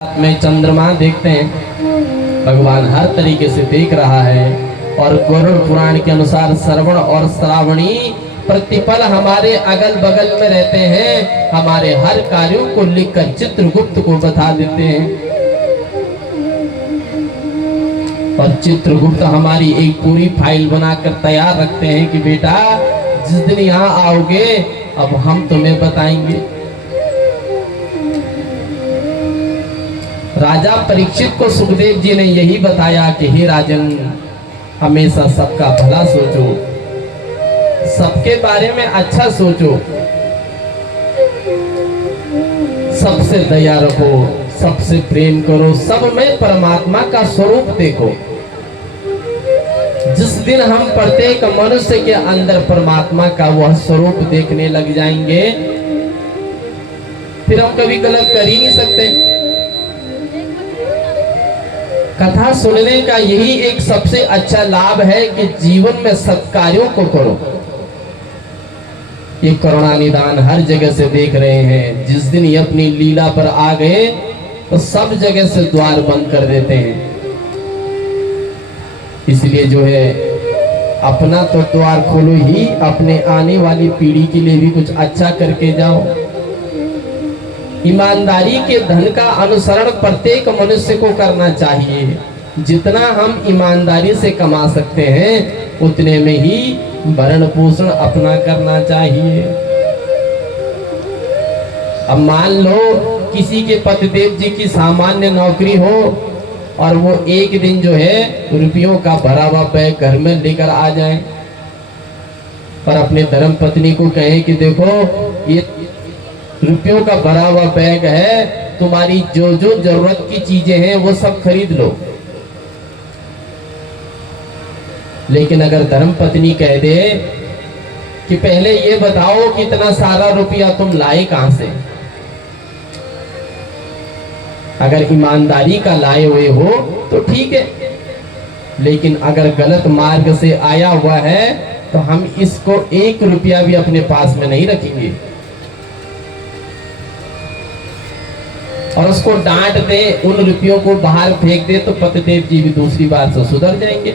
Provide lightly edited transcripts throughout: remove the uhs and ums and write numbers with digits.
में चंद्रमा देखते हैं, भगवान हर तरीके से देख रहा है। और गरुड़ पुराण के अनुसार श्रवण और श्रावणी प्रतिपल हमारे अगल बगल में रहते हैं, हमारे हर कार्यों को लिखकर चित्रगुप्त को बता देते हैं। और चित्रगुप्त हमारी एक पूरी फाइल बनाकर तैयार रखते हैं कि बेटा जिस दिन यहाँ आओगे अब हम तुम्हें बताएंगे। राजा परीक्षित को सुखदेव जी ने यही बताया कि हे राजन, हमेशा सबका भला सोचो, सबके बारे में अच्छा सोचो, सबसे दया रखो, सबसे प्रेम करो, सब में परमात्मा का स्वरूप देखो। जिस दिन हम प्रत्येक मनुष्य के अंदर परमात्मा का वह स्वरूप देखने लग जाएंगे, फिर हम कभी गलत कर ही नहीं सकते। कथा सुनने का यही एक सबसे अच्छा लाभ है कि जीवन में सत्कार्यों को करो। ये करुणा निदान हर जगह से देख रहे हैं। जिस दिन ये अपनी लीला पर आ गए तो सब जगह से द्वार बंद कर देते हैं। इसलिए जो है अपना तो द्वार खोलो ही, अपने आने वाली पीढ़ी के लिए भी कुछ अच्छा करके जाओ। ईमानदारी के धन का अनुसरण प्रत्येक मनुष्य को करना चाहिए। जितना हम ईमानदारी से कमा सकते हैं उतने में ही भरण पोषण अपना करना चाहिए। अब मान लो किसी के पतिदेव जी की सामान्य नौकरी हो और वो एक दिन जो है रुपयों का भरा हुआ बैग घर में लेकर आ जाए और अपने धर्म पत्नी को कहे कि देखो ये रुपयों का भरा हुआ बैग है, तुम्हारी जो जो जरूरत की चीजें हैं वो सब खरीद लो। लेकिन अगर धर्म पत्नी कह दे कि पहले ये बताओ कि इतना सारा रुपया तुम लाए कहां से, अगर ईमानदारी का लाए हुए हो तो ठीक है, लेकिन अगर गलत मार्ग से आया हुआ है तो हम इसको 1 रुपया भी अपने पास में नहीं रखेंगे और उसको डांट दे, उन रुपयों को बाहर फेंक दे तो पतिदेव जी भी दूसरी बात से सुधर जाएंगे।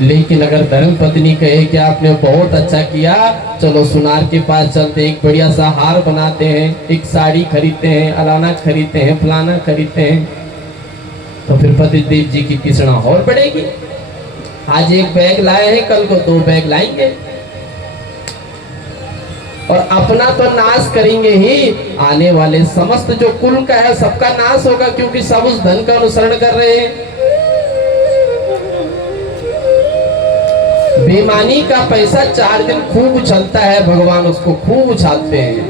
लेकिन अगर धर्म पत्नी कहे कि आपने बहुत अच्छा किया, चलो सुनार के पास चलते, एक बढ़िया सा हार बनाते हैं, एक साड़ी खरीदते हैं, अलाना खरीदते हैं, फलाना खरीदते हैं, तो फिर पतिदेव जी की तृष्णा और बढ़ेगी। आज 1 बैग लाए हैं, कल को 2 बैग लाएंगे और अपना तो नाश करेंगे ही, आने वाले समस्त जो कुल का है सबका नाश होगा, क्योंकि सब उस धन का अनुसरण कर रहे हैं। बेईमानी का पैसा 4 दिन खूब उछलता है, भगवान उसको खूब उछालते हैं,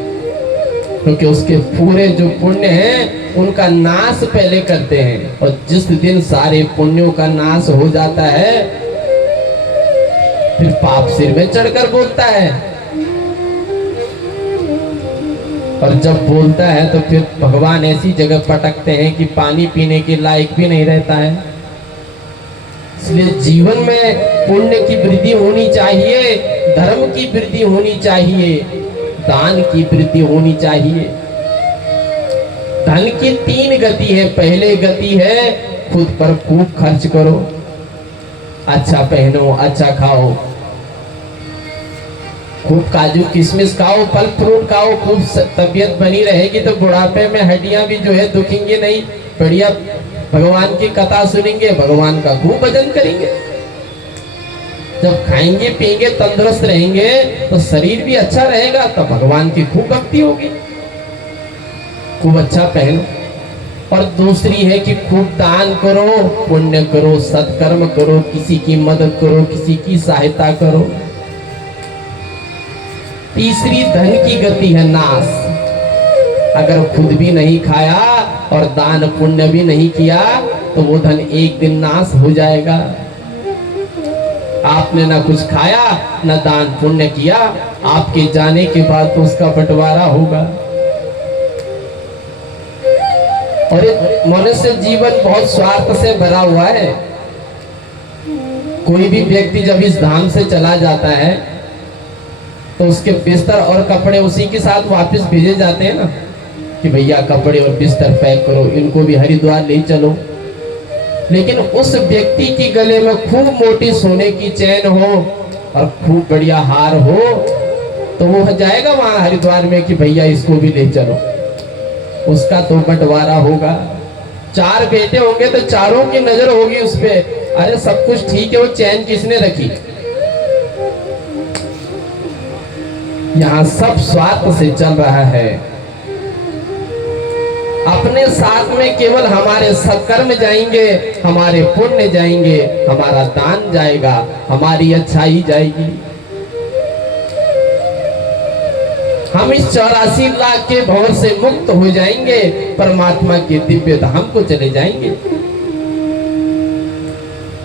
क्योंकि उसके पूरे जो पुण्य हैं उनका नाश पहले करते हैं। और जिस दिन सारे पुण्यों का नाश हो जाता है फिर पाप सिर में चढ़कर बोलता है, और जब बोलता है तो फिर भगवान ऐसी जगह पटकते हैं कि पानी पीने के लायक भी नहीं रहता है। इसलिए जीवन में पुण्य की वृद्धि होनी चाहिए, धर्म की वृद्धि होनी चाहिए, दान की वृद्धि होनी चाहिए। धन की 3 गति है। पहले गति है खुद पर खूब खर्च करो, अच्छा पहनो, अच्छा खाओ, खूब काजू किशमिश खाओ, फल फ्रूट खाओ, खूब तबीयत बनी रहेगी तो बुढ़ापे में हड्डियां भी जो है दुखेंगे नहीं। बढ़िया भगवान की कथा सुनेंगे, भगवान का खूब भजन करेंगे। जब खाएंगे पिएंगे तंदुरुस्त रहेंगे तो शरीर भी अच्छा रहेगा, तो भगवान की खूब भक्ति होगी। खूब अच्छा पहनो। और दूसरी है कि खूब दान करो, पुण्य करो, सत्कर्म करो, किसी की मदद करो, किसी की सहायता करो। तीसरी धन की गति है नाश। अगर खुद भी नहीं खाया और दान पुण्य भी नहीं किया तो वो धन एक दिन नाश हो जाएगा। आपने ना कुछ खाया ना दान पुण्य किया, आपके जाने के बाद तो उसका बंटवारा होगा। और मनुष्य जीवन बहुत स्वार्थ से भरा हुआ है। कोई भी व्यक्ति जब इस धाम से चला जाता है तो उसके बिस्तर और कपड़े उसी के साथ वापस भेजे जाते हैं ना, कि भैया कपड़े और बिस्तर पैक करो, इनको भी हरिद्वार ले चलो। लेकिन उस व्यक्ति की गले में खूब मोटी सोने की चैन हो और खूब बढ़िया हार हो, तो वो जाएगा वहां हरिद्वार में कि भैया इसको भी ले चलो। उसका तो बंटवारा होगा। 4 बेटे होंगे तो चारों की नजर होगी उस पे, अरे सब कुछ ठीक है, वो चैन किसने रखी। यहां सब स्वार्थ से चल रहा है। अपने साथ में केवल हमारे सत्कर्म जाएंगे, हमारे पुण्य जाएंगे, हमारा दान जाएगा, हमारी अच्छाई जाएगी। हम इस 84 लाख के भंवर से मुक्त हो जाएंगे, परमात्मा के दिव्य धाम को चले जाएंगे,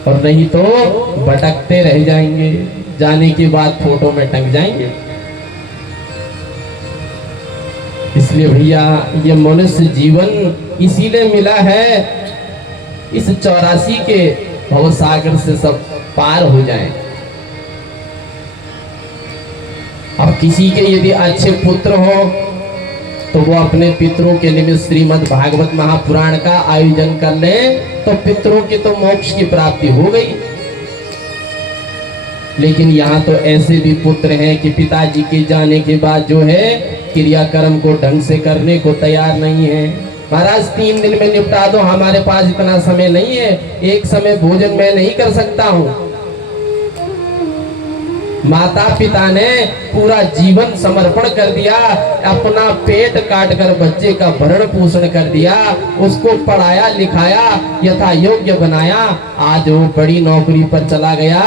और नहीं तो भटकते रह जाएंगे, जाने के बाद फोटो में टंग जाएंगे। इसलिए भैया ये मनुष्य जीवन इसीलिए मिला है, इस 84 के भवसागर से सब पार हो जाएं। अब किसी के यदि अच्छे पुत्र हो तो वो अपने पितरों के निमित्त श्रीमद् भागवत महापुराण का आयोजन कर ले, तो पितरों की तो मोक्ष की प्राप्ति हो गई। लेकिन यहाँ तो ऐसे भी पुत्र हैं कि पिताजी के जाने के बाद जो है क्रियाकर्म को ढंग से करने को तैयार नहीं है। महाराज 3 दिन में निपटा दो, हमारे पास इतना समय नहीं है, एक समय भोजन मैं नहीं कर सकता हूँ। माता पिता ने पूरा जीवन समर्पण कर दिया, अपना पेट काट कर बच्चे का भरण पोषण कर दिया, उसको पढ़ाया लिखाया, यथा योग्य बनाया। आज वो बड़ी नौकरी पर चला गया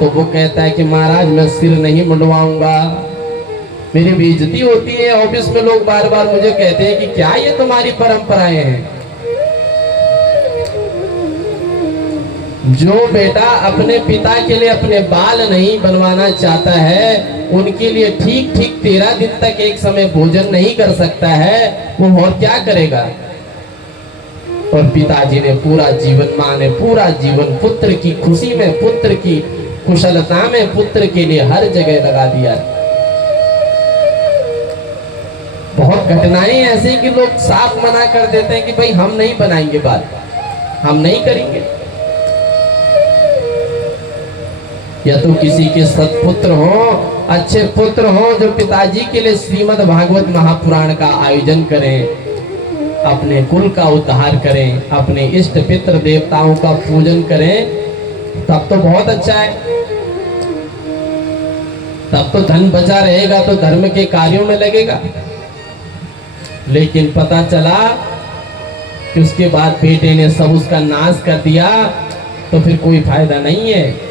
तो वो कहता है कि महाराज मैं सिर नहीं मुंडवाऊंगा, मेरी बेइज्जती होती है। ऑफिस में लोग बार बार मुझे कहते हैं कि क्या ये तुम्हारी परंपराएं हैं। जो बेटा अपने पिता के लिए अपने बाल नहीं बनवाना चाहता है, उनके लिए ठीक 13 दिन तक एक समय भोजन नहीं कर सकता है, वो और क्या करेगा। और पिताजी ने पूरा जीवन, माँ ने पूरा जीवन पुत्र की खुशी में, पुत्र की कुशलता में, पुत्र के लिए हर जगह लगा दिया। बहुत घटनाएं ऐसी कि लोग साफ मना कर देते हैं कि भाई हम नहीं बनाएंगे बात, हम नहीं करेंगे। या तो किसी के सत्पुत्र हो, अच्छे पुत्र हो, जो पिताजी के लिए श्रीमद् भागवत महापुराण का आयोजन करें, अपने कुल का उद्धार करें, अपने इष्ट पितृ देवताओं का पूजन करें, तब तो बहुत अच्छा है। तब तो धन बचा रहेगा तो धर्म के कार्यों में लगेगा। लेकिन पता चला कि उसके बाद बेटे ने सब उसका नाश कर दिया, तो फिर कोई फायदा नहीं है।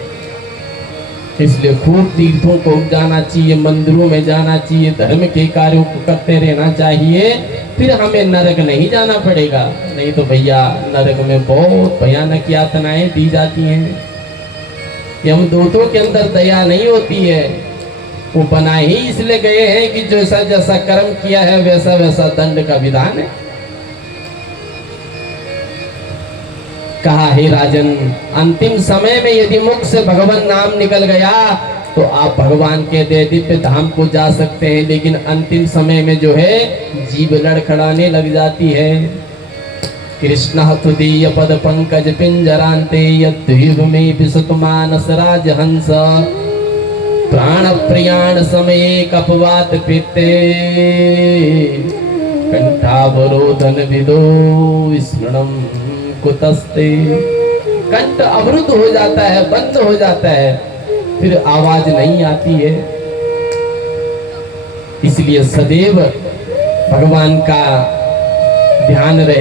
इसलिए खूब तीर्थों को जाना चाहिए, मंदिरों में जाना चाहिए, धर्म के कार्यों को करते रहना चाहिए, फिर हमें नरक नहीं जाना पड़ेगा। नहीं तो भैया नरक में बहुत भयानक यातनाएं दी जाती हैं। यमदूतों के अंदर दया नहीं होती है, वो बनाए ही इसलिए गए हैं कि जैसा जैसा कर्म किया है वैसा वैसा दंड का विधान है। कहा हे राजन, अंतिम समय में यदि मुख से भगवान नाम निकल गया तो आप भगवान के दिव्य धाम को जा सकते हैं, लेकिन अंतिम समय में जो है जीभ लड़खड़ाने लग जाती है। कृष्ण तुदीय पद पंकज पिंजरांते यद्युग में विसुत मानस राजहंस प्राण प्रियाण समय कपवात पीते कंठावरोधन विदो स्मरणम कुतस्ते। कंठ अवरुद्ध हो जाता है, बंद हो जाता है, फिर आवाज नहीं आती है। इसलिए सदैव भगवान का ध्यान रहे।